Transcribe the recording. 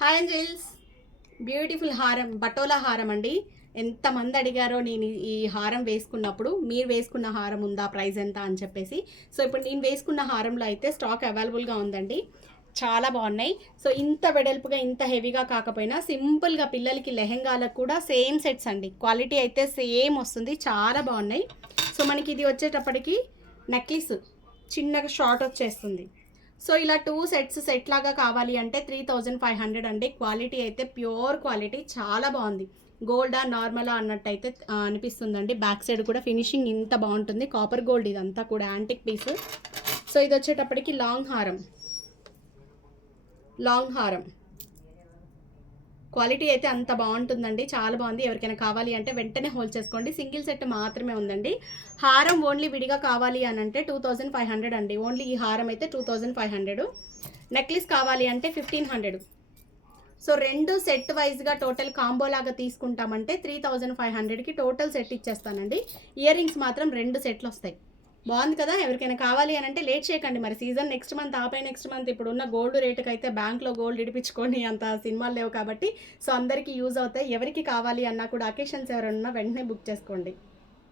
Hi angels. Beautiful హారం, బటోలా హారం అండి. ఎంతమంది అడిగారో నేను ఈ హారం వేసుకున్నప్పుడు, మీరు వేసుకున్న హారం ఉందా, ప్రైస్ ఎంత అని చెప్పేసి. సో ఇప్పుడు నేను వేసుకున్న హారంలో అయితే స్టాక్ అవైలబుల్గా ఉందండి. చాలా బాగున్నాయి. సో ఇంత వెడల్పుగా, ఇంత హెవీగా కాకపోయినా సింపుల్గా పిల్లలకి లెహెంగాలకు కూడా సేమ్ సెట్స్ అండి. క్వాలిటీ అయితే సేమ్ వస్తుంది, చాలా బాగున్నాయి. సో మనకి ఇది వచ్చేటప్పటికి నెక్లెస్ చిన్నగా షార్ట్ వచ్చేస్తుంది. సో ఇలా 2 సెట్స్ సెట్ లాగా కావాలి అంటే 3500 అండి. క్వాలిటీ అయితే ప్యూర్ క్వాలిటీ, చాలా బాగుంది. గోల్డా నార్మలా అన్నట్టయితే అనిపిస్తుందండి. బ్యాక్ సైడ్ కూడా ఫినిషింగ్ ఇంత బాగుంటుంది. కాపర్ గోల్డ్ ఇదంతా కూడా యాంటిక్ పీస్. సో ఇది వచ్చేటప్పటికి లాంగ్ హారం. క్వాలిటీ అయితే అంత బాగుంటుందండి, చాలా బాగుంది. ఎవరికైనా కావాలి అంటే వెంటనే హోల్డ్ చేసుకోండి. సింగిల్ సెట్ మాత్రమే ఉందండి. హారం ఓన్లీ విడిగా కావాలి అని అంటే 2500 అండి. ఓన్లీ ఈ హారం అయితే 2500. నెక్లెస్ కావాలి అంటే 1500. సో రెండు సెట్ వైజ్గా టోటల్ కాంబో లాగా తీసుకుంటామంటే 3500కి టోటల్ సెట్ ఇచ్చేస్తానండి. ఇయర్ రింగ్స్ మాత్రం 2 సెట్లు వస్తాయి. బాగుంది కదా. ఎవరికైనా కావాలి అని అంటే లేట్ చేయకండి. మరి సీజన్ నెక్స్ట్ మంత్, ఆపై నెక్స్ట్ మంత్. ఇప్పుడున్న గోల్డ్ రేటుకి అయితే బ్యాంక్లో గోల్డ్ ఇడిపించుకొని అంత సినిమాలు లేవు కాబట్టి సో అందరికీ యూజ్ అవుతాయి. ఎవరికి కావాలి అన్నా కూడా అకేషన్స్ ఎవరైనా వెంటనే బుక్ చేసుకోండి.